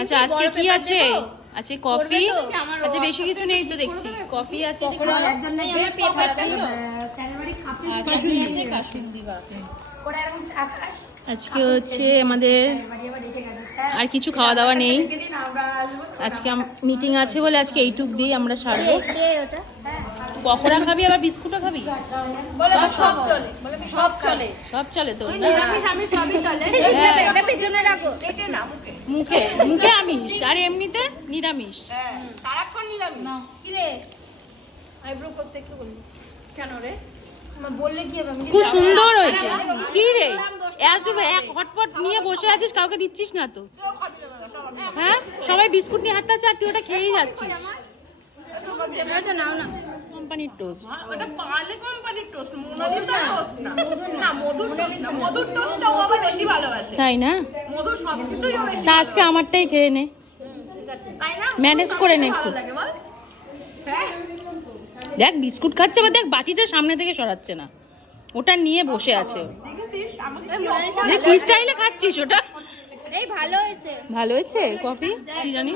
আচ্ছা আজকে কি আছে? আছে কফি, আচ্ছা বেশি কিছু নেই তো দেখছি। কফি আছে, আজকে হচ্ছে আমাদের আর কিছু খাওয়া দাওয়া নেই। আজকে মিটিং আছে বলে আজকে এইটুক দিয়ে আমরা সারবো। পকোড়া খাবি আবার বিস্কুটও খাবি? সব চলে তো মুখে মুখে আমিষ আর এমনিতে নিরামিষ। খুব সুন্দর হয়েছে। কি রে এত এক হটপট নিয়ে বসে আছিস, কাউকে দিচ্ছিস না তো? হ্যাঁ, সবাই বিস্কুট নিয়ে হাঁটতে আছে আর তুই ওটা খেয়েই যাচ্ছিস। কোম্পানির টোস্ট, ওটা পার্লে কোম্পানির টোস্ট, মধুর টোস্ট না। না মধুর টোস্ট না, মধুর টোস্টটা ও আবার বেশি ভালোবাসে। তাই না? মধুর সবকিছুই ও বেশি। তা আজকে আমারটাই খেয়ে নে, তাই না? ম্যানেজ করে নে একটু। লাগে বল। হ্যাঁ দেখ বিস্কুট খাচ্ছে বা দেখ বাটিটা সামনে থেকে সরাচ্ছে না, ওটা নিয়ে বসে আছে। দেখেছিস আমাকে কি স্টাইলে খাচ্ছিস ওটা? এই ভালো হয়েছে। ভালো হয়েছে কফি, কি জানি।